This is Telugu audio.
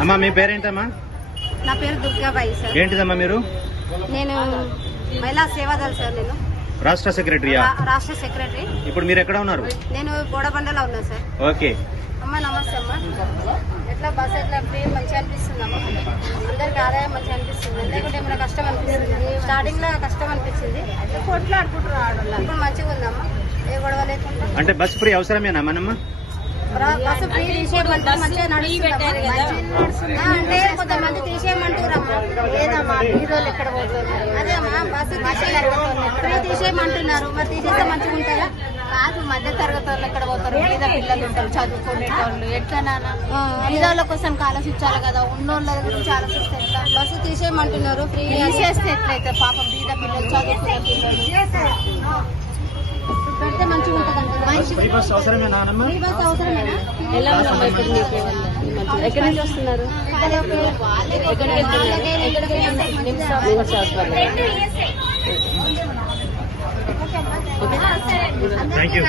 అమ్మా మీ పేరేంటమ్మా? నా పేరు దుర్గాబాయి సార్. ఏంటిదమ్మా మీరు? నేను మహిళా సేవాదళ సార్. నేను రాష్ట్ర సెక్రటరీయా? రాష్ట్ర సెక్రటరీ. ఇప్పుడు మీరు ఎక్కడ ఉన్నారు? నేను గోడబండలో ఉన్నా సార్. ఓకే అమ్మ నమస్తే అమ్మ. ఎట్లా బస్ ఎట్లా ఫ్రీ మంచిగా అనిపిస్తుంది అమ్మ. అందరికి ఆదాయం మంచిగా అనిపిస్తుంది. లేకుంటే ఏమైనా కష్టం అనిపిస్తుంది. స్టార్టింగ్ లో కష్టం అనిపించింది, కొట్లాడుకుంటారు ఆడవాళ్ళు. ఇప్పుడు మంచిగా ఉందమ్మా, ఏ గొడవ లేకుండా. అంటే బస్ ఫ్రీ అవసరమేనా మనమ్మ? బస్సు ఫ్రీ తీసేయమంటే మంచిగా నడుస్తుంది. అంటే కొంతమంది తీసేయమంటున్నారమ్మా. లేదమ్మా హీరోలు ఎక్కడ పోతున్నారు? అదే అమ్మా బస్సు ఫ్రీ తీసేయమంటున్నారు. మరి తీసేస్తే మంచిగా ఉంటుందా? కాదు, మధ్య తరగతి వాళ్ళు ఎక్కడ పోతారు? పేద పిల్లలు ఉంటారు, చదువుకునేటోళ్ళు. ఎట్లా నాన్న పేదోళ్ళ కోసం ఆలోచించాలి కదా, ఉన్నోళ్ళ గురించి ఆలోచిస్తే ఎట్లా? బస్సు తీసేయమంటున్నారు, ఫ్రీ తీసేస్తే ఎట్లయితే పాపం పేద పిల్లలు, చదువుకునే పిల్లలు పెడితే మంచిగా ఉంటుంది. ఫ్రీ బస్ అవసరమేనా అమ్మా? ఫ్రీ బస్ అవసరమేనా? ఎలా ఉందమ్మా ఇప్పుడు మీకు? ఎక్కడి నుంచి వస్తున్నారు? Thank you.